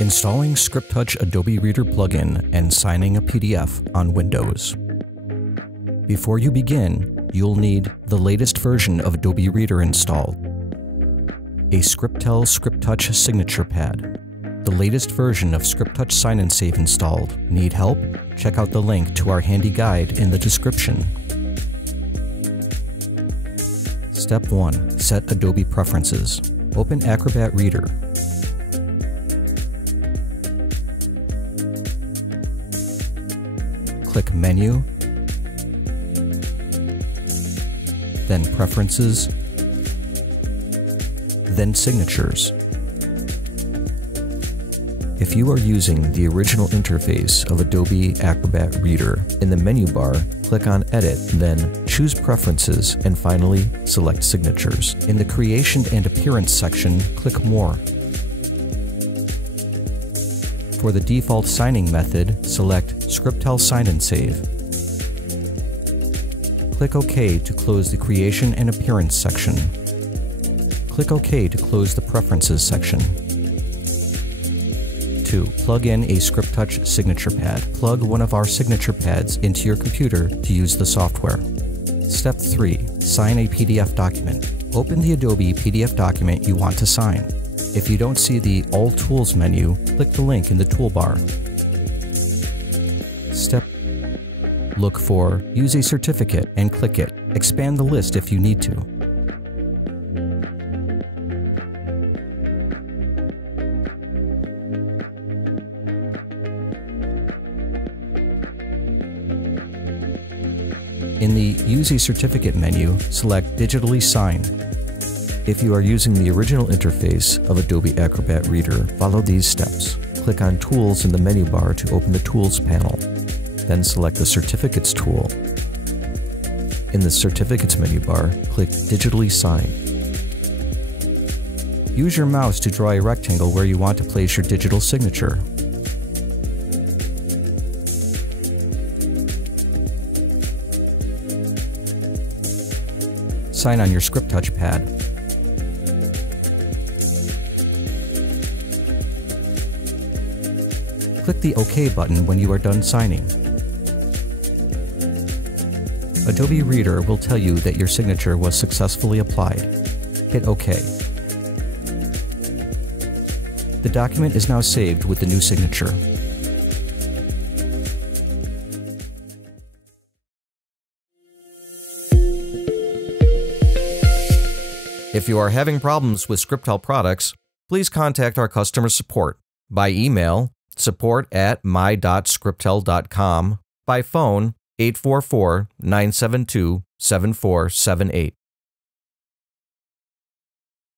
Installing ScripTouch Adobe Reader plugin and signing a PDF on Windows. Before you begin, you'll need the latest version of Adobe Reader installed, a Scriptel ScripTouch signature pad, the latest version of ScripTouch Sign and Save installed. Need help? Check out the link to our handy guide in the description. Step 1. Set Adobe preferences. Open Acrobat Reader. Click Menu, then Preferences, then Signatures. If you are using the original interface of Adobe Acrobat Reader, in the menu bar, click on Edit, then choose Preferences, and finally select Signatures. In the Creation and Appearance section, click More. For the default signing method, select Scriptel Sign and Save. Click OK to close the Creation and Appearance section. Click OK to close the Preferences section. 2. Plug in a ScripTouch signature pad. Plug one of our signature pads into your computer to use the software. Step 3. Sign a PDF document. Open the Adobe PDF document you want to sign. If you don't see the All Tools menu, click the link in the toolbar. Look for Use a Certificate and click it. Expand the list if you need to. In the Use a Certificate menu, select Digitally Sign. If you are using the original interface of Adobe Acrobat Reader, follow these steps. Click on Tools in the menu bar to open the Tools panel. Then select the Certificates tool. In the Certificates menu bar, click Digitally Sign. Use your mouse to draw a rectangle where you want to place your digital signature. Sign on your ScripTouch pad. Click the OK button when you are done signing. Adobe Reader will tell you that your signature was successfully applied. Hit OK. The document is now saved with the new signature. If you are having problems with Scriptel products, please contact our customer support by email support@my.scriptel.com, by phone 844-972-7478.